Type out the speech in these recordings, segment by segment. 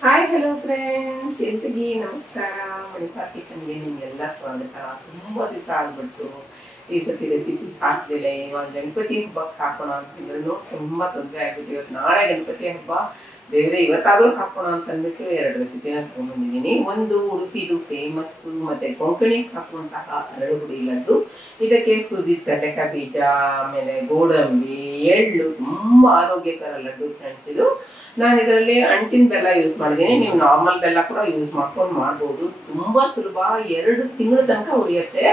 Hi hello friends, ಎಲ್ರಿಗೂ ನಮಸ್ಕಾರ. ಮಣಿಪಾಲ್ ಕಿಚನ್ಗೆ ನಿಮಗೆಲ್ಲ ಸ್ವಾಗತ. ತುಂಬ ದಿವಸ ಆಗ್ಬಿಟ್ಟು ಈ ಸತಿ ರೆಸಿಪಿ ಹಾಕ್ತಿಲ್ಲ. ಇವಾಗ ಗಣಪತಿ ಹಬ್ಬಕ್ಕೆ ಹಾಕೋಣ ಅಂತಂದ್ರೂ ತುಂಬ ತೊಂದರೆ ಆಗ್ಬಿಟ್ಟು ಇವತ್ತು ನಾಳೆ ಗಣಪತಿ ಹಬ್ಬ, ದೇವರೇ ಇವತ್ತಾದರೂ ಹಾಕೋಣ ಅಂತಂದ್ಬಿಟ್ಟು 2 ರೆಸಿಪಿನ ತೊಗೊಂಡ್ಬಂದಿದ್ದೀನಿ. ಒಂದು ಉಡುಪಿದು ಫೇಮಸ್ಸು ಮತ್ತು ಕೊಂಕಣೀಸ್ ಹಾಕುವಂತಹ ಅರಳು ಹುಡಿ ಲಡ್ಡು. ಇದಕ್ಕೆ ಹುರಿದಿದ್ದ ಕಡಲೆಕಾಯಿ ಬೀಜ, ಆಮೇಲೆ ಗೋಡಂಬಿ, ಎಳ್ಳು, ತುಂಬ ಆರೋಗ್ಯಕರ ಲಡ್ಡು ಫ್ರೆಂಡ್ಸ್. ಇದು ನಾನು ಇದರಲ್ಲಿ ಅಂಟಿನ ಬೆಲ್ಲ ಯೂಸ್ ಮಾಡಿದ್ದೀನಿ. ನೀವು ನಾರ್ಮಲ್ ಬೆಲ್ಲ ಕೂಡ ಯೂಸ್ ಮಾಡ್ಕೊಂಡು ಮಾಡ್ಬೋದು. ತುಂಬ ಸುಲಭ, 2 ತಿಂಗಳ ತನಕ ಉರಿಯುತ್ತೆ.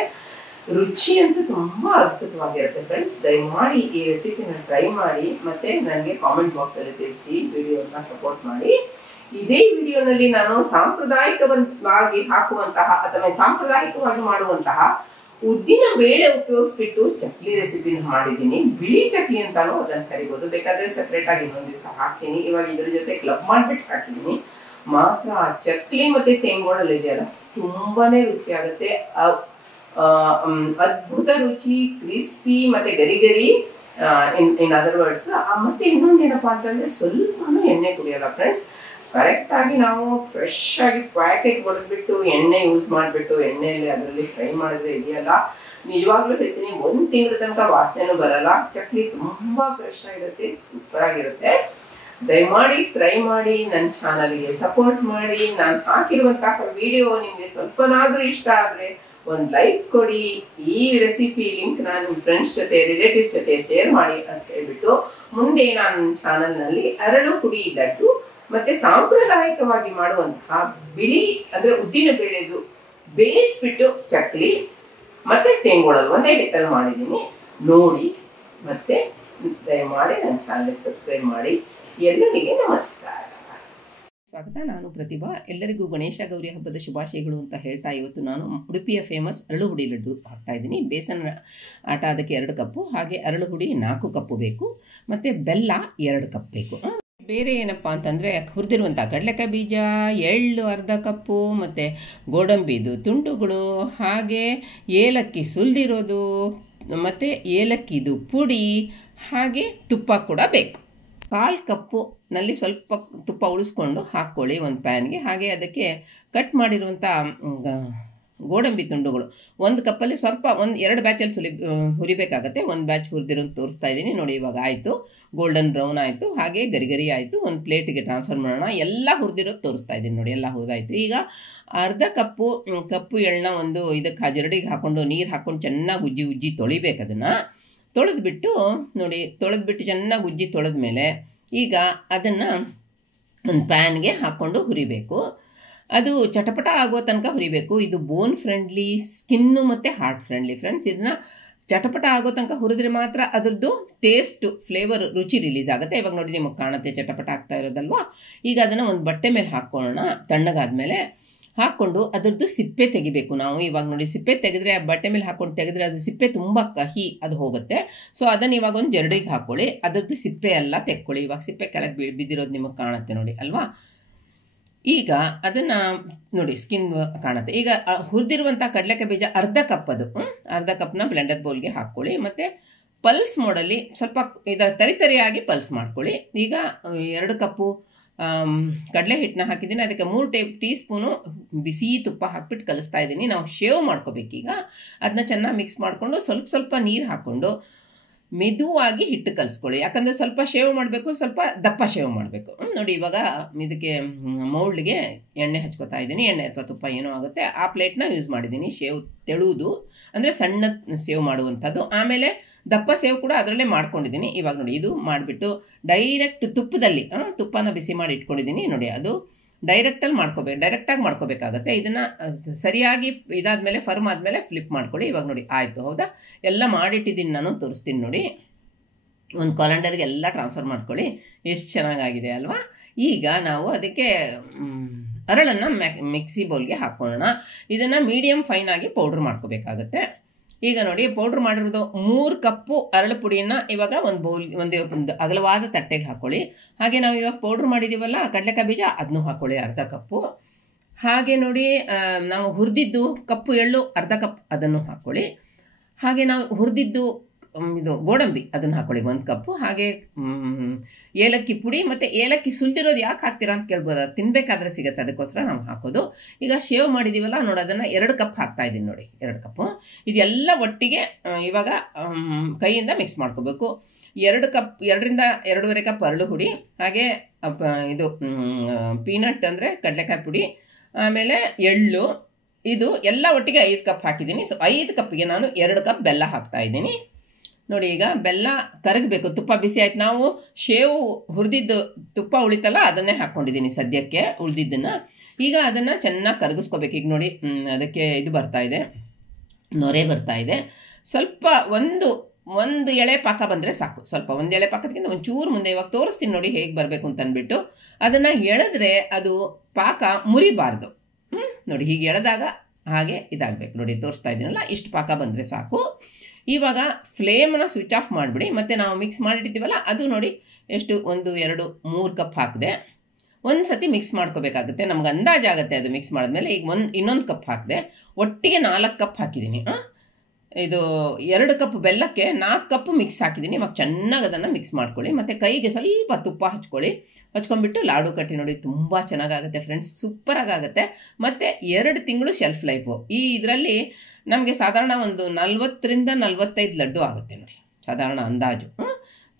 ರುಚಿ ಅಂತೂ ತುಂಬ ಅದ್ಭುತವಾಗಿರುತ್ತೆ ಫ್ರೆಂಡ್ಸ್. ದಯಮಾಡಿ ಈ ರೆಸಿಪಿನ ಟ್ರೈ ಮಾಡಿ ಮತ್ತು ನನಗೆ ಕಾಮೆಂಟ್ ಬಾಕ್ಸಲ್ಲಿ ತಿಳಿಸಿ, ವಿಡಿಯೋನ ಸಪೋರ್ಟ್ ಮಾಡಿ. ಇದೇ ವಿಡಿಯೋನಲ್ಲಿ ನಾನು ಸಾಂಪ್ರದಾಯಿಕವಾಗಿ ಹಾಕುವಂತಹ ಅಥವಾ ಸಾಂಪ್ರದಾಯಿಕವಾಗಿ ಮಾಡುವಂತಹ ಉದ್ದಿನ ಬೇಳೆ ಉಪಯೋಗಿಸ್ಬಿಟ್ಟು ಚಕ್ಲಿ ರೆಸಿಪಿನ ಮಾಡಿದ್ದೀನಿ. ಬಿಳಿ ಚಕ್ಲಿ ಅಂತಾನು ಅದನ್ನು ಕರಿಬೋದು. ಬೇಕಾದ್ರೆ ಸೆಪ್ರೇಟ್ ಆಗಿ ಇನ್ನೊಂದು ದಿವಸ ಹಾಕ್ತೀನಿ. ಇವಾಗ ಇದ್ರ ಜೊತೆ ಕ್ಲಬ್ ಮಾಡಿಬಿಟ್ಟು ಹಾಕಿದ್ದೀನಿ. ಮಾತ್ರ ಚಕ್ಲಿ ಮತ್ತೆ ತೆಂಗೋಳಲ್ಲಿ ಇದೆಯಲ್ಲ, ತುಂಬಾನೇ ರುಚಿ ಆಗುತ್ತೆ. ಅದ್ಭುತ ರುಚಿ, ಕ್ರಿಸ್ಪಿ ಮತ್ತೆ ಗರಿ ಗರಿ, ಇನ್ ಅದರ್ ವರ್ಡ್ಸ್. ಮತ್ತೆ ಇನ್ನೊಂದೇನಪ್ಪಾ ಅಂತಂದ್ರೆ ಸ್ವಲ್ಪನೂ ಎಣ್ಣೆ ಕುಡಿಯಲ್ಲ ಫ್ರೆಂಡ್ಸ್. ಕರೆಕ್ಟ್ ಆಗಿ ನಾವು ಫ್ರೆಶ್ ಆಗಿ ಪ್ಯಾಕೆಟ್ ಹೊಡೆದ್ಬಿಟ್ಟು ಎಣ್ಣೆ ಯೂಸ್ ಮಾಡಿಬಿಟ್ಟು ಎಣ್ಣೆಯಲ್ಲಿ ಅದರಲ್ಲಿ ಫ್ರೈ ಮಾಡಿದ್ರೆ ಇದೆಯಲ್ಲ, ನಿಜವಾಗ್ಲೂ ಹೇಳ್ತೀನಿ 1 ತಿಂಗಳ ತನಕ ವಾಸನೆನೂ ಬರಲ್ಲ. ಚಕ್ಲಿ ತುಂಬಾ ಫ್ರೆಶ್ ಆಗಿರುತ್ತೆ, ಸೂಪರ್ ಆಗಿರುತ್ತೆ. ದಯಮಾಡಿ ಟ್ರೈ ಮಾಡಿ, ನನ್ನ ಚಾನಲ್ಗೆ ಸಪೋರ್ಟ್ ಮಾಡಿ. ನಾನು ಹಾಕಿರುವಂತಹ ವಿಡಿಯೋ ನಿಮಗೆ ಸ್ವಲ್ಪನಾದ್ರೂ ಇಷ್ಟ ಆದ್ರೆ ಒಂದು ಲೈಕ್ ಕೊಡಿ. ಈ ರೆಸಿಪಿ ಲಿಂಕ್ ನಾನು ನಿಮ್ಮ ಫ್ರೆಂಡ್ಸ್ ಜೊತೆ, ರಿಲೇಟಿವ್ಸ್ ಜೊತೆ ಶೇರ್ ಮಾಡಿ ಅಂತ ಹೇಳ್ಬಿಟ್ಟು, ಮುಂದೆ ನಾನು ನನ್ನ ಚಾನಲ್ನಲ್ಲಿ ಅರಳು ಹುಡಿ ಲಡ್ಡು ಮತ್ತೆ ಸಾಂಪ್ರದಾಯಿಕವಾಗಿ ಮಾಡುವಂತಹ ಬಿಳಿ ಅಂದ್ರೆ ಉದ್ದಿನ ಬೇಳೆದು ಬೇಯಿಸ್ಬಿಟ್ಟು ಚಕ್ಲಿ ಮತ್ತೆ ತೆಂಗೋಳಲ್ಲಿ ಒಂದೇ ಹಿಟ್ಟಲ್ಲಿ ಮಾಡಿದ್ದೀನಿ. ನೋಡಿ ಮತ್ತೆ ದಯಮಾಡಿ ನನ್ನ ಚಾನಲ್ಗೆ ಸಬ್ಸ್ಕ್ರೈಬ್ ಮಾಡಿ. ಎಲ್ಲರಿಗೆ ನಮಸ್ಕಾರ, ಸ್ವಾಗತ. ನಾನು ಪ್ರತಿಭಾ. ಎಲ್ಲರಿಗೂ ಗಣೇಶ ಗೌರಿ ಹಬ್ಬದ ಶುಭಾಶಯಗಳು ಅಂತ ಹೇಳ್ತಾ, ಇವತ್ತು ನಾನು ಉಡುಪಿಯ ಫೇಮಸ್ ಅರಳು ಹುಡಿ ಲಡ್ಡು ಹಾಕ್ತಾ ಇದ್ದೀನಿ. ಬೇಸನ್ ಆಟ ಅದಕ್ಕೆ 2 ಕಪ್ಪು, ಹಾಗೆ ಅರಳು ಹುಡಿ 4 ಕಪ್ಪು ಬೇಕು, ಮತ್ತು ಬೆಲ್ಲ 2 ಕಪ್ ಬೇಕು. ಬೇರೆ ಏನಪ್ಪ ಅಂತಂದರೆ ಹುರಿದಿರುವಂಥ ಕಡಲೆಕಾಯಿ ಬೀಜ, ಎಳ್ಳು ಅರ್ಧ ಕಪ್ಪು, ಮತ್ತು ಗೋಡಂಬಿದು ತುಂಡುಗಳು, ಹಾಗೆ ಏಲಕ್ಕಿ ಸುಲಿದಿರೋದು, ಮತ್ತು ಏಲಕ್ಕಿದು ಪುಡಿ, ಹಾಗೆ ತುಪ್ಪ ಕೂಡ ಬೇಕು. 1/4 ಕಪ್ಪಿನಲ್ಲಿ ಸ್ವಲ್ಪ ತುಪ್ಪ ಉಳಿಸ್ಕೊಂಡು ಹಾಕ್ಕೊಳ್ಳಿ ಒಂದು ಪ್ಯಾನ್ಗೆ. ಹಾಗೆ ಅದಕ್ಕೆ ಕಟ್ ಮಾಡಿರುವಂಥ ಗೋಡಂಬಿ ತುಂಡುಗಳು 1 ಕಪ್ಪಲ್ಲಿ ಸ್ವಲ್ಪ 2 ಬ್ಯಾಚಲ್ಲಿ ಹುರಿಬೇಕಾಗತ್ತೆ. 1 ಬ್ಯಾಚ್ ಹುರಿದಿರೋ ತೋರಿಸ್ತಾ ಇದ್ದೀನಿ ನೋಡಿ. ಇವಾಗ ಆಯಿತು, ಗೋಲ್ಡನ್ ಬ್ರೌನ್ ಆಯಿತು, ಹಾಗೆ ಗರಿ ಗರಿ ಆಯಿತು. ಒಂದು ಪ್ಲೇಟಿಗೆ ಟ್ರಾನ್ಸ್ಫರ್ ಮಾಡೋಣ. ಎಲ್ಲ ಹುರಿದಿರೋದು ತೋರಿಸ್ತಾ ಇದ್ದೀನಿ ನೋಡಿ, ಎಲ್ಲ ಹುರಿದಾಯಿತು. ಈಗ ಅರ್ಧ ಕಪ್ಪು ಎಳ್ಳನ್ನ ಒಂದು ಇದಕ್ಕೆ ಜರಡಿಗೆ ಹಾಕ್ಕೊಂಡು ನೀರು ಹಾಕ್ಕೊಂಡು ಚೆನ್ನಾಗಿ ಉಜ್ಜಿ ತೊಳಿಬೇಕು. ಅದನ್ನು ತೊಳೆದ್ಬಿಟ್ಟು ನೋಡಿ, ತೊಳೆದ್ಬಿಟ್ಟು ಚೆನ್ನಾಗಿ ಉಜ್ಜಿ ತೊಳೆದ್ಮೇಲೆ ಈಗ ಅದನ್ನು ಒಂದು ಪ್ಯಾನ್ಗೆ ಹಾಕ್ಕೊಂಡು ಹುರಿಬೇಕು. ಅದು ಚಟಪಟ ಆಗೋ ತನಕ ಹುರಿಬೇಕು. ಇದು ಬೋನ್ ಫ್ರೆಂಡ್ಲಿ, ಸ್ಕಿನ್ನು ಮತ್ತು ಹಾರ್ಟ್ ಫ್ರೆಂಡ್ಲಿ ಫ್ರೆಂಡ್ಸ್. ಇದನ್ನು ಚಟಪಟ ಆಗೋ ತನಕ ಹುರಿದ್ರೆ ಮಾತ್ರ ಅದರದ್ದು ಟೇಸ್ಟು, ಫ್ಲೇವರ್, ರುಚಿ ರಿಲೀಸ್ ಆಗುತ್ತೆ. ಇವಾಗ ನೋಡಿ ನಿಮಗೆ ಕಾಣುತ್ತೆ ಚಟಪಟ ಆಗ್ತಾ ಇರೋದಲ್ವಾ. ಈಗ ಅದನ್ನು ಒಂದು ಬಟ್ಟೆ ಮೇಲೆ ಹಾಕ್ಕೊಳ್ಳೋಣ. ತಣ್ಣಗಾದ್ಮೇಲೆ ಹಾಕ್ಕೊಂಡು ಅದರದ್ದು ಸಿಪ್ಪೆ ತೆಗಿಬೇಕು ನಾವು. ಇವಾಗ ನೋಡಿ ಸಿಪ್ಪೆ ತೆಗೆದ್ರೆ, ಆ ಬಟ್ಟೆ ಮೇಲೆ ಹಾಕ್ಕೊಂಡು ತೆಗೆದ್ರೆ ಅದು ಸಿಪ್ಪೆ ತುಂಬ ಕಹಿ ಅದು ಹೋಗುತ್ತೆ. ಸೊ ಅದನ್ನು ಇವಾಗ ಒಂದು ಜರಡಿಗೆ ಹಾಕ್ಕೊಳ್ಳಿ. ಅದರದ್ದು ಸಿಪ್ಪೆ ಎಲ್ಲ ತೆಕ್ಕೊಳ್ಳಿ. ಇವಾಗ ಸಿಪ್ಪೆ ಕೆಳಗೆ ಬಿದ್ದಿರೋದು ನಿಮಗೆ ಕಾಣುತ್ತೆ ನೋಡಿ ಅಲ್ವಾ. ಈಗ ಅದನ್ನು ನೋಡಿ, ಸ್ಕಿನ್ ಕಾಣುತ್ತೆ. ಈಗ ಹುರಿದಿರುವಂಥ ಕಡಲೆಕಾಯಿ ಬೀಜ ಅರ್ಧ ಕಪ್ನ ಬ್ಲೆಂಡರ್ ಬೌಲ್ಗೆ ಹಾಕ್ಕೊಳ್ಳಿ. ಮತ್ತು ಪಲ್ಸ್ ಮೋಡಲ್ಲಿ ಸ್ವಲ್ಪ ತರಿಯಾಗಿ ಪಲ್ಸ್ ಮಾಡ್ಕೊಳ್ಳಿ. ಈಗ 2 ಕಪ್ಪು ಕಡಲೆ ಹಿಟ್ಟನ್ನ ಹಾಕಿದ್ದೀನಿ. ಅದಕ್ಕೆ 3 ಟೀ ಸ್ಪೂನು ಬಿಸಿ ತುಪ್ಪ ಹಾಕ್ಬಿಟ್ಟು ಕಲಿಸ್ತಾ ಇದ್ದೀನಿ. ನಾವು ಶೇವ್ ಮಾಡ್ಕೋಬೇಕೀಗ. ಅದನ್ನ ಚೆನ್ನಾಗಿ ಮಿಕ್ಸ್ ಮಾಡಿಕೊಂಡು ಸ್ವಲ್ಪ ನೀರು ಹಾಕ್ಕೊಂಡು ಮೆದುವಾಗಿ ಹಿಟ್ಟು ಕಲಿಸ್ಕೊಳ್ಳಿ. ಯಾಕಂದರೆ ಸ್ವಲ್ಪ ಶೇವ್ ಮಾಡಬೇಕು, ಸ್ವಲ್ಪ ದಪ್ಪ ಶೇವ್ ಮಾಡಬೇಕು ನೋಡಿ. ಇವಾಗ ಇದಕ್ಕೆ ಮೌಲ್ಡ್ಗೆ ಎಣ್ಣೆ ಹಚ್ಕೋತಾ ಇದ್ದೀನಿ. ಎಣ್ಣೆ ಅಥವಾ ತುಪ್ಪ ಏನೋ ಆಗುತ್ತೆ. ಆ ಪ್ಲೇಟ್ನ ಯೂಸ್ ಮಾಡಿದ್ದೀನಿ. ಶೇವ್ ತೆಳುವುದು ಅಂದರೆ ಸಣ್ಣ ಸೇವ್ ಮಾಡುವಂಥದ್ದು. ಆಮೇಲೆ ದಪ್ಪ ಸೇವ್ ಕೂಡ ಅದರಲ್ಲೇ ಮಾಡ್ಕೊಂಡಿದ್ದೀನಿ. ಇವಾಗ ನೋಡಿ, ಇದು ಮಾಡಿಬಿಟ್ಟು ಡೈರೆಕ್ಟ್ ತುಪ್ಪನ ಬಿಸಿ ಮಾಡಿ ಇಟ್ಕೊಂಡಿದ್ದೀನಿ ನೋಡಿ. ಅದು ಡೈರೆಕ್ಟಾಗಿ ಮಾಡ್ಕೋಬೇಕಾಗತ್ತೆ. ಇದನ್ನು ಸರಿಯಾಗಿ ಇದಾದಮೇಲೆ, ಫರ್ಮ್ ಆದಮೇಲೆ ಫ್ಲಿಪ್ ಮಾಡ್ಕೊಳ್ಳಿ. ಇವಾಗ ನೋಡಿ ಆಯಿತು. ಹೌದಾ, ಎಲ್ಲ ಮಾಡಿಟ್ಟಿದ್ದೀನಿ ನಾನು, ತೋರಿಸ್ತೀನಿ ನೋಡಿ. ಒಂದು ಕ್ಯಾಲೆಂಡರ್ಗೆ ಎಲ್ಲ ಟ್ರಾನ್ಸ್ಫರ್ ಮಾಡ್ಕೊಳ್ಳಿ. ಎಷ್ಟು ಚೆನ್ನಾಗಾಗಿದೆ ಅಲ್ವಾ. ಈಗ ನಾವು ಅದಕ್ಕೆ ಅರಳನ್ನು ಮಿಕ್ಸಿ ಬೌಲ್ಗೆ ಹಾಕ್ಕೊಳ್ಳೋಣ. ಇದನ್ನು ಮೀಡಿಯಮ್ ಫೈನ್ ಆಗಿ ಪೌಡ್ರ್ ಮಾಡ್ಕೋಬೇಕಾಗತ್ತೆ. ಈಗ ನೋಡಿ, ಪೌಡ್ರ್ ಮಾಡಿರೋದು 3 ಕಪ್ಪು ಅರಳು ಪುಡಿಯನ್ನು ಇವಾಗ ಒಂದು ಅಗಲವಾದ ತಟ್ಟೆಗೆ ಹಾಕ್ಕೊಳ್ಳಿ. ಹಾಗೆ ನಾವು ಇವಾಗ ಪೌಡ್ರ್ ಮಾಡಿದ್ದೀವಲ್ಲ ಕಡಲೆಕಾಯಿ ಬೀಜ, ಅದನ್ನು ಹಾಕ್ಕೊಳ್ಳಿ ಅರ್ಧ ಕಪ್ಪು. ಹಾಗೆ ನೋಡಿ, ನಾವು ಹುರಿದಿದ್ದು ಕಪ್ಪು ಎಳ್ಳು ಅರ್ಧ ಕಪ್, ಅದನ್ನು ಹಾಕ್ಕೊಳ್ಳಿ. ಹಾಗೆ ನಾವು ಹುರಿದಿದ್ದು ಇದು ಗೋಡಂಬಿ ಅದನ್ನು ಹಾಕ್ಕೊಳ್ಳಿ 1 ಕಪ್ಪು. ಹಾಗೆ ಏಲಕ್ಕಿ ಪುಡಿ ಮತ್ತು ಏಲಕ್ಕಿ ಸುಲಿದಿರೋದು ಯಾಕೆ ಹಾಕ್ತೀರಾ ಅಂತ ಕೇಳ್ಬೋದು, ಅದು ತಿನ್ನಬೇಕಾದ್ರೆ ಸಿಗುತ್ತೆ, ಅದಕ್ಕೋಸ್ಕರ ನಾವು ಹಾಕೋದು. ಈಗ ಶೇವ್ ಮಾಡಿದ್ದೀವಲ್ಲ ನೋಡಿ, ಅದನ್ನು 2 ಕಪ್ ಹಾಕ್ತಾ ಇದ್ದೀನಿ ನೋಡಿ, 2 ಕಪ್ಪು. ಇದೆಲ್ಲ ಒಟ್ಟಿಗೆ ಇವಾಗ ಕೈಯಿಂದ ಮಿಕ್ಸ್ ಮಾಡ್ಕೋಬೇಕು. 2 ಕಪ್ 2ರಿಂದ 2.5 ಕಪ್ ಅರಳು ಹುಡಿ, ಹಾಗೆ ಇದು ಪೀನಟ್ ಅಂದರೆ ಕಡಲೆಕಾಯಿ ಪುಡಿ, ಆಮೇಲೆ ಎಳ್ಳು, ಇದು ಎಲ್ಲ ಒಟ್ಟಿಗೆ 5 ಕಪ್ ಹಾಕಿದ್ದೀನಿ. ಸೊ 5 ಕಪ್ಪಿಗೆ ನಾನು 2 ಕಪ್ ಬೆಲ್ಲ ಹಾಕ್ತಾ ಇದ್ದೀನಿ ನೋಡಿ. ಈಗ ಬೆಲ್ಲ ಕರಗಬೇಕು, ತುಪ್ಪ ಬಿಸಿ ಆಯ್ತು. ನಾವು ಶೇವು ಹುರಿದಿದ್ದು ತುಪ್ಪ ಉಳಿತಲ್ಲ ಅದನ್ನೇ ಹಾಕ್ಕೊಂಡಿದ್ದೀನಿ ಸದ್ಯಕ್ಕೆ, ಉಳಿದಿದ್ದನ್ನು. ಈಗ ಅದನ್ನು ಚೆನ್ನಾಗಿ ಕರಗಿಸ್ಕೋಬೇಕು. ಈಗ ನೋಡಿ ಅದಕ್ಕೆ ಇದು ಬರ್ತಾ ಇದೆ, ನೊರೆ ಬರ್ತಾ ಇದೆ. ಸ್ವಲ್ಪ ಒಂದು ಎಳೆ ಪಾಕ ಬಂದರೆ ಸಾಕು, ಸ್ವಲ್ಪ ಒಂದು ಎಳೆ ಪಾಕದಕ್ಕಿಂತ ಒಂಚೂರು ಮುಂದೆ. ಇವಾಗ ತೋರಿಸ್ತೀನಿ ನೋಡಿ ಹೇಗೆ ಬರಬೇಕು ಅಂತ ಅಂದ್ಬಿಟ್ಟು. ಅದನ್ನು ಎಳೆದ್ರೆ ಅದು ಪಾಕ ಮುರಿಬಾರ್ದು. ನೋಡಿ ಹೀಗೆ ಎಳೆದಾಗ ಹಾಗೆ ಇದಾಗಬೇಕು ನೋಡಿ, ತೋರಿಸ್ತಾ ಇದ್ದೀನಲ್ಲ, ಇಷ್ಟು ಪಾಕ ಬಂದರೆ ಸಾಕು. ಇವಾಗ ಫ್ಲೇಮನ್ನು ಸ್ವಿಚ್ ಆಫ್ ಮಾಡಿಬಿಡಿ. ಮತ್ತು ನಾವು ಮಿಕ್ಸ್ ಮಾಡಿಟ್ಟಿದ್ದೀವಲ್ಲ ಅದು ನೋಡಿ ಎಷ್ಟು, 1 2 3 ಕಪ್ ಹಾಕಿದೆ. ಒಂದು ಸತಿ ಮಿಕ್ಸ್ ಮಾಡ್ಕೋಬೇಕಾಗುತ್ತೆ, ನಮ್ಗೆ ಅಂದಾಜಾಗುತ್ತೆ ಅದು ಮಿಕ್ಸ್ ಮಾಡಿದ್ಮೇಲೆ. ಈಗ ಇನ್ನೊಂದು ಕಪ್ ಹಾಕಿದೆ, ಒಟ್ಟಿಗೆ 4 ಕಪ್ ಹಾಕಿದ್ದೀನಿ. ಇದು 2 ಕಪ್ ಬೆಲ್ಲಕ್ಕೆ 4 ಕಪ್ ಮಿಕ್ಸ್ ಹಾಕಿದ್ದೀನಿ. ಇವಾಗ ಚೆನ್ನಾಗಿ ಅದನ್ನು ಮಿಕ್ಸ್ ಮಾಡ್ಕೊಳ್ಳಿ. ಮತ್ತು ಕೈಗೆ ಸ್ವಲ್ಪ ತುಪ್ಪ ಹಚ್ಕೊಂಡ್ಬಿಟ್ಟು ಲಾಡು ಕಟ್ಟಿ ನೋಡಿ, ತುಂಬ ಚೆನ್ನಾಗಾಗುತ್ತೆ ಫ್ರೆಂಡ್ಸ್, ಸೂಪರಾಗುತ್ತೆ. ಮತ್ತು 2 ತಿಂಗಳು ಶೆಲ್ಫ್ ಲೈಫು. ಈ ಇದರಲ್ಲಿ ನಮಗೆ ಸಾಧಾರಣ ಒಂದು 40ರಿಂದ 45 ಲಡ್ಡು ಆಗುತ್ತೆ ನೋಡಿ, ಸಾಧಾರಣ ಅಂದಾಜು.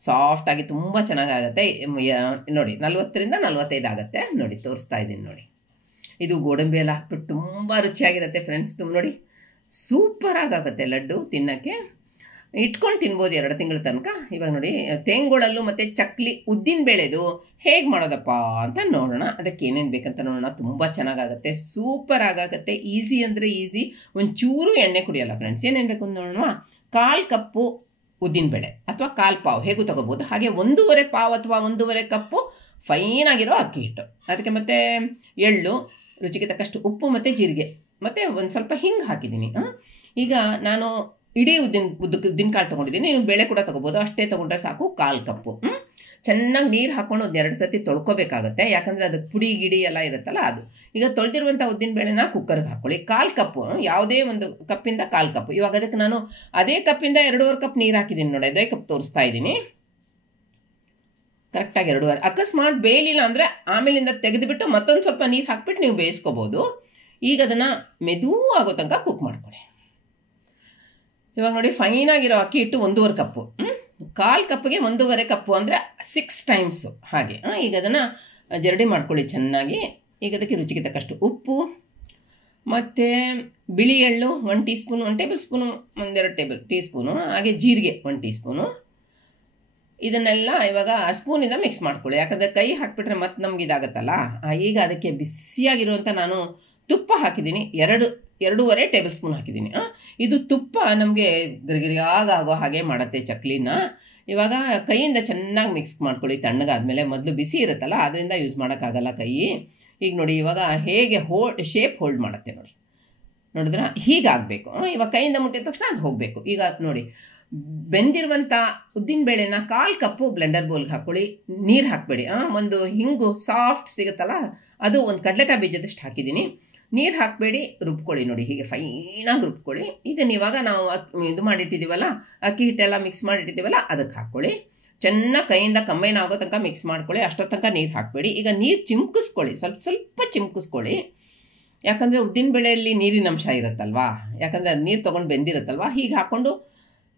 ಸಾಫ್ಟಾಗಿ ತುಂಬ ಚೆನ್ನಾಗಾಗುತ್ತೆ ನೋಡಿ. 40ರಿಂದ 45 ಆಗುತ್ತೆ ನೋಡಿ, ತೋರಿಸ್ತಾ ಇದ್ದೀನಿ ನೋಡಿ. ಇದು ಗೋಡಂಬಿ ಎಲ್ಲ ಹಾಕ್ಬಿಟ್ಟು ತುಂಬ ರುಚಿಯಾಗಿರುತ್ತೆ ಫ್ರೆಂಡ್ಸ್. ನೋಡಿ ಸೂಪರಾಗುತ್ತೆ ಲಡ್ಡು, ತಿನ್ನೋಕ್ಕೆ ಇಟ್ಕೊಂಡು ತಿನ್ಬೋದು 2 ತಿಂಗಳ ತನಕ. ಇವಾಗ ನೋಡಿ ತೇಂಗುಳಲ್ಲು ಮತ್ತು ಚಕ್ಲಿ ಉದ್ದಿನ ಬೇಳೆದು ಹೇಗೆ ಮಾಡೋದಪ್ಪ ಅಂತ ನೋಡೋಣ. ಅದಕ್ಕೆ ಏನೇನು ಬೇಕಂತ ನೋಡೋಣ. ತುಂಬ ಚೆನ್ನಾಗಾಗುತ್ತೆ, ಸೂಪರ್ ಆಗುತ್ತೆ, ಈಸಿ ಅಂದರೆ ಈಸಿ. ಒಂಚೂರು ಎಣ್ಣೆ ಕುಡಿಯೋಲ್ಲ ಫ್ರೆಂಡ್ಸ್. ಏನೇನು ಬೇಕು ಅಂತ ನೋಡೋಣ. 1/4 ಕಪ್ಪು ಉದ್ದಿನಬೇಳೆ ಅಥವಾ 1/4 ಪಾವ್ ಹೇಗೂ ತೊಗೋಬೋದು. ಹಾಗೆ 1.5 ಪಾವ್ ಅಥವಾ 1.5 ಕಪ್ಪು ಫೈನಾಗಿರೋ ಅಕ್ಕಿ ಹಿಟ್ಟು. ಅದಕ್ಕೆ ಮತ್ತು ಎಳ್ಳು, ರುಚಿಗೆ ತಕ್ಕಷ್ಟು ಉಪ್ಪು ಮತ್ತು ಜೀರಿಗೆ, ಮತ್ತು ಒಂದು ಸ್ವಲ್ಪ ಹಿಂಗೆ ಹಾಕಿದ್ದೀನಿ. ಈಗ ನಾನು ಇಡೀ ಉದ್ದಿನಕಾಳು ತೊಗೊಂಡಿದ್ದೀನಿ. ನೀವು ಬೇಳೆ ಕೂಡ ತೊಗೋಬೋದು, ಅಷ್ಟೇ ತೊಗೊಂಡ್ರೆ ಸಾಕು. 1/4 ಕಪ್ಪು ಚೆನ್ನಾಗಿ ನೀರು ಹಾಕ್ಕೊಂಡು 2 ಸತಿ ತೊಳ್ಕೊಬೇಕಾಗುತ್ತೆ, ಯಾಕಂದರೆ ಅದಕ್ಕೆ ಪುಡಿ ಗಿಡಿ ಎಲ್ಲ ಇರುತ್ತಲ್ಲ ಅದು. ಈಗ ತೊಳೆದಿರುವಂಥ ಉದ್ದಿನಬೇಳೆನ ಕುಕ್ಕರ್ಗೆ ಹಾಕ್ಕೊಳ್ಳಿ. 1/4 ಕಪ್ಪು, ಯಾವುದೇ ಒಂದು ಕಪ್ಪಿಂದ 1/4 ಕಪ್ಪು. ಇವಾಗ ಅದಕ್ಕೆ ನಾನು ಅದೇ ಕಪ್ಪಿಂದ 2.5 ಕಪ್ ನೀರು ಹಾಕಿದ್ದೀನಿ ನೋಡಿ, ಅದೇ ಕಪ್ ತೋರಿಸ್ತಾ ಇದ್ದೀನಿ. ಕರೆಕ್ಟಾಗಿ 2.5. ಅಕಸ್ಮಾತ್ ಬೇಯಲಿಲ್ಲ ಅಂದರೆ ಆಮೇಲಿಂದ ತೆಗೆದುಬಿಟ್ಟು ಮತ್ತೊಂದು ಸ್ವಲ್ಪ ನೀರು ಹಾಕ್ಬಿಟ್ಟು ನೀವು ಬೇಯಿಸ್ಕೋಬೋದು. ಈಗ ಅದನ್ನು ಮೆದು ಆಗೋ ತನಕ ಕುಕ್ ಮಾಡ್ಕೊಳ್ಳಿ. ಇವಾಗ ನೋಡಿ ಫೈನಾಗಿರೋ ಅಕ್ಕಿ ಹಿಟ್ಟು 1.5 ಕಪ್ಪು, 1/4 ಕಪ್ಪಿಗೆ 1.5 ಕಪ್ಪು ಅಂದರೆ 6 ಟೈಮ್ಸು ಹಾಗೆ. ಈಗ ಅದನ್ನು ಜರಡಿ ಮಾಡ್ಕೊಳ್ಳಿ ಚೆನ್ನಾಗಿ. ಈಗ ಅದಕ್ಕೆ ರುಚಿಗೆ ತಕ್ಕಷ್ಟು ಉಪ್ಪು ಮತ್ತು ಬಿಳಿ ಎಳ್ಳು 1 tea spoon, 1 table spoon, 1-2 tea spoon, ಹಾಗೆ ಜೀರಿಗೆ 1 ಟೀ ಸ್ಪೂನು. ಇದನ್ನೆಲ್ಲ ಇವಾಗ ಸ್ಪೂನಿಂದ ಮಿಕ್ಸ್ ಮಾಡ್ಕೊಳ್ಳಿ, ಯಾಕಂದರೆ ಕೈ ಹಾಕಿಬಿಟ್ರೆ ಮತ್ತೆ ನಮ್ಗೆ ಇದಾಗುತ್ತಲ್ಲ. ಈಗ ಅದಕ್ಕೆ ಬಿಸಿಯಾಗಿರುವಂಥ ನಾನು ತುಪ್ಪ ಹಾಕಿದ್ದೀನಿ, 2.5 ಟೇಬಲ್ ಸ್ಪೂನ್ ಹಾಕಿದ್ದೀನಿ. ಇದು ತುಪ್ಪ ನಮಗೆ ಗರಿಗರಿಯಾಗೋ ಹಾಗೆ ಮಾಡುತ್ತೆ ಚಕ್ಲಿನ. ಇವಾಗ ಕೈಯಿಂದ ಚೆನ್ನಾಗಿ ಮಿಕ್ಸ್ ಮಾಡ್ಕೊಳ್ಳಿ ತಣ್ಣಗಾದ್ಮೇಲೆ. ಮೊದಲು ಬಿಸಿ ಇರುತ್ತಲ್ಲ ಅದರಿಂದ ಯೂಸ್ ಮಾಡೋಕ್ಕಾಗಲ್ಲ ಕೈ. ಈಗ ನೋಡಿ ಇವಾಗ ಹೇಗೆ ಶೇಪ್ ಹೋಲ್ಡ್ ಮಾಡುತ್ತೆ ನೋಡಿ, ನೋಡಿದ್ರೆ ಹೀಗಾಗಬೇಕು. ಇವಾಗ ಕೈಯಿಂದ ಮುಟ್ಟಿದ ತಕ್ಷಣ ಅದು ಹೋಗಬೇಕು. ಈಗ ನೋಡಿ ಬೆಂದಿರುವಂಥ ಉದ್ದಿನಬೇಳೆನ 1/4 ಕಪ್ಪು ಬ್ಲೆಂಡರ್ ಬೌಲ್ಗೆ ಹಾಕ್ಕೊಳ್ಳಿ. ನೀರು ಹಾಕಬೇಡಿ, ಒಂದು ಹಿಂಗು ಸಾಫ್ಟ್ ಸಿಗುತ್ತಲ್ಲ ಅದು, ಒಂದು ಕಡಲೆಕಾಯಿ ಬೀಜದಷ್ಟು ಹಾಕಿದ್ದೀನಿ. ನೀರು ಹಾಕಬೇಡಿ, ರುಬ್ಕೊಳ್ಳಿ ನೋಡಿ, ಹೀಗೆ ಫೈನಾಗಿ ರುಬ್ಕೊಳ್ಳಿ. ಇದನ್ನು ಇವಾಗ ನಾವು ಇದು ಮಾಡಿಟ್ಟಿದ್ದೀವಲ್ಲ, ಅಕ್ಕಿ ಹಿಟ್ಟೆಲ್ಲ ಮಿಕ್ಸ್ ಮಾಡಿಟ್ಟಿದ್ದೀವಲ್ಲ ಅದಕ್ಕೆ ಹಾಕ್ಕೊಳ್ಳಿ. ಚೆನ್ನಾಗಿ ಕೈಯಿಂದ ಕಂಬೈನ್ ಆಗೋ ತನಕ ಮಿಕ್ಸ್ ಮಾಡ್ಕೊಳ್ಳಿ, ಅಷ್ಟೋ ತನಕ ನೀರು ಹಾಕಬೇಡಿ. ಈಗ ನೀರು ಚಿಮ್ಕಿಸ್ಕೊಳ್ಳಿ, ಸ್ವಲ್ಪ ಚಿಮ್ಕಿಸ್ಕೊಳ್ಳಿ, ಯಾಕಂದರೆ ಉದ್ದಿನಬೇಳೆಯಲ್ಲಿ ನೀರಿನ ಅಂಶ ಇರುತ್ತಲ್ವಾ, ಯಾಕಂದರೆ ಅದು ನೀರು ತೊಗೊಂಡು ಬೆಂದಿರುತ್ತಲ್ವ. ಹೀಗೆ ಹಾಕ್ಕೊಂಡು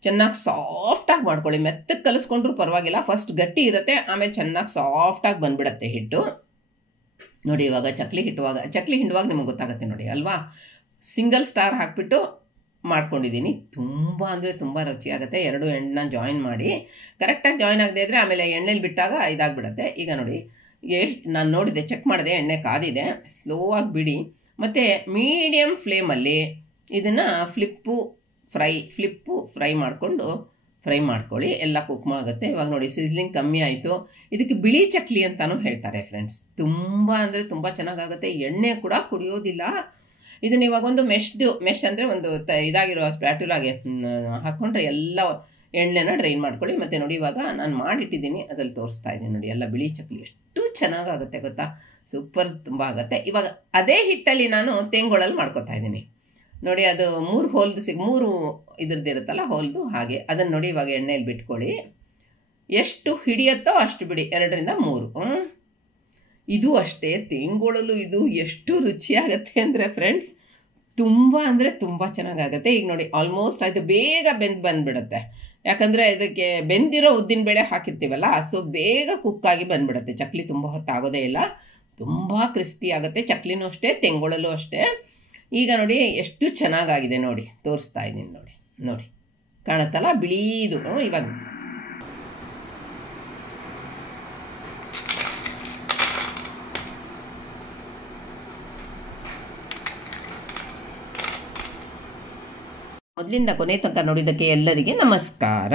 ಚೆನ್ನಾಗಿ ಸಾಫ್ಟಾಗಿ ಮಾಡ್ಕೊಳ್ಳಿ. ಮೆತ್ತಗೆ ಕಲಿಸ್ಕೊಂಡ್ರೂ ಪರವಾಗಿಲ್ಲ, ಫಸ್ಟ್ ಗಟ್ಟಿ ಇರುತ್ತೆ, ಆಮೇಲೆ ಚೆನ್ನಾಗಿ ಸಾಫ್ಟಾಗಿ ಬಂದುಬಿಡತ್ತೆ ಹಿಟ್ಟು ನೋಡಿ. ಇವಾಗ ಚಕ್ಲಿ ಹಿಂಡುವಾಗ ನಿಮಗೆ ಗೊತ್ತಾಗುತ್ತೆ ನೋಡಿ ಅಲ್ವಾ. ಸಿಂಗಲ್ ಸ್ಟಾರ್ ಹಾಕಿಬಿಟ್ಟು ಮಾಡ್ಕೊಂಡಿದ್ದೀನಿ. ತುಂಬ ಅಂದರೆ ತುಂಬ ರುಚಿಯಾಗುತ್ತೆ. 2 ಎಣ್ಣೆ ಜಾಯಿನ್ ಮಾಡಿ, ಕರೆಕ್ಟಾಗಿ ಜಾಯಿನ್ ಆಗದೆ ಇದ್ದರೆ ಆಮೇಲೆ ಎಣ್ಣೆಲಿ ಬಿಟ್ಟಾಗ ಇದಾಗಿಬಿಡತ್ತೆ. ಈಗ ನೋಡಿ ನಾನು ನೋಡಿದೆ, ಚೆಕ್ ಮಾಡಿದೆ, ಎಣ್ಣೆ ಕಾದಿದೆ. ಸ್ಲೋ ಆಗಿ ಬಿಡಿ ಮತ್ತು ಮೀಡಿಯಮ್ ಫ್ಲೇಮಲ್ಲಿ ಇದನ್ನು ಫ್ಲಿಪ್ಪು ಫ್ರೈ ಮಾಡ್ಕೊಳ್ಳಿ. ಎಲ್ಲ ಕುಕ್ ಆಗುತ್ತೆ. ಇವಾಗ ನೋಡಿ ಸಿಸ್ಲಿಂಗ್ ಕಮ್ಮಿ ಆಯಿತು. ಇದಕ್ಕೆ ಬಿಳಿ ಚಕ್ಲಿ ಅಂತಲೂ ಹೇಳ್ತಾರೆ ಫ್ರೆಂಡ್ಸ್. ತುಂಬ ಅಂದರೆ ತುಂಬ ಚೆನ್ನಾಗಾಗುತ್ತೆ, ಎಣ್ಣೆ ಕೂಡ ಕುಡಿಯೋದಿಲ್ಲ. ಇದನ್ನ ಇವಾಗ ಒಂದು ಮೆಶ್ ಅಂದರೆ ಒಂದು ಇದಾಗಿರೋ ಸ್ಪ್ಯಾಟುಲಾಗೆ ಹಾಕ್ಕೊಂಡ್ರೆ ಎಲ್ಲ ಎಣ್ಣೆನ ಡ್ರೈನ್ ಮಾಡ್ಕೊಳ್ಳಿ. ಮತ್ತು ನೋಡಿ ಇವಾಗ ನಾನು ಮಾಡಿಟ್ಟಿದ್ದೀನಿ, ಅದ್ರಲ್ಲಿ ತೋರಿಸ್ತಾ ಇದ್ದೀನಿ ನೋಡಿ, ಎಲ್ಲ ಬಿಳಿ ಚಕ್ಲಿ ಎಷ್ಟು ಚೆನ್ನಾಗಾಗುತ್ತೆ ಗೊತ್ತಾ, ಸೂಪರ್ ತುಂಬ ಆಗುತ್ತೆ. ಇವಾಗ ಅದೇ ಹಿಟ್ಟಲ್ಲಿ ನಾನು ತೇಂಗುಳಲ್ಲಿ ಮಾಡ್ಕೊತಾ ಇದ್ದೀನಿ. ನೋಡಿ ಅದು 3 ಹೋಲ್ದು 3 ಇದ್ರದ್ದು ಇರುತ್ತಲ್ಲ ಹೋಲ್ದು, ಹಾಗೆ ಅದನ್ನು ನೋಡಿ ಇವಾಗ ಎಣ್ಣೆಯಲ್ಲಿ ಬಿಟ್ಕೊಳ್ಳಿ. ಎಷ್ಟು ಹಿಡಿಯುತ್ತೋ ಅಷ್ಟು ಬಿಡಿ, 2 ರಿಂದ 3. ಇದು ಅಷ್ಟೇ ತೆಂಗುಳಲು ಇದು ಎಷ್ಟು ರುಚಿಯಾಗತ್ತೆ ಅಂದರೆ ಫ್ರೆಂಡ್ಸ್, ತುಂಬ ಅಂದರೆ ತುಂಬ ಚೆನ್ನಾಗಾಗತ್ತೆ. ಈಗ ನೋಡಿ ಆಲ್ಮೋಸ್ಟ್ ಆಯಿತು, ಬೇಗ ಬಂದುಬಿಡುತ್ತೆ. ಯಾಕಂದರೆ ಇದಕ್ಕೆ ಬೆಂದಿರೋ ಉದ್ದಿನಬೇಳೆ ಹಾಕಿರ್ತೀವಲ್ಲ, ಸೊ ಬೇಗ ಕುಕ್ಕಾಗಿ ಬಂದುಬಿಡುತ್ತೆ. ಚಕ್ಲಿ ತುಂಬ ಹೊತ್ತಾಗೋದೇ ಇಲ್ಲ, ತುಂಬ ಕ್ರಿಸ್ಪಿ ಆಗುತ್ತೆ. ಚಕ್ಲಿನೂ ಅಷ್ಟೇ, ತೆಂಗುಳಲು ಅಷ್ಟೇ. ಈಗ ನೋಡಿ ಎಷ್ಟು ಚೆನ್ನಾಗಾಗಿದೆ ನೋಡಿ, ತೋರಿಸ್ತಾ ಇದ್ದೀನಿ ನೋಡಿ. ನೋಡಿ ಕಾಣುತ್ತಲ್ಲ ಬಿಳೀದು. ಇವಾಗ ಮೊದಲಿಂದ ಕೊನೆ ತನಕ ನೋಡಿದ್ದಕ್ಕೆ ಎಲ್ಲರಿಗೆ ನಮಸ್ಕಾರ.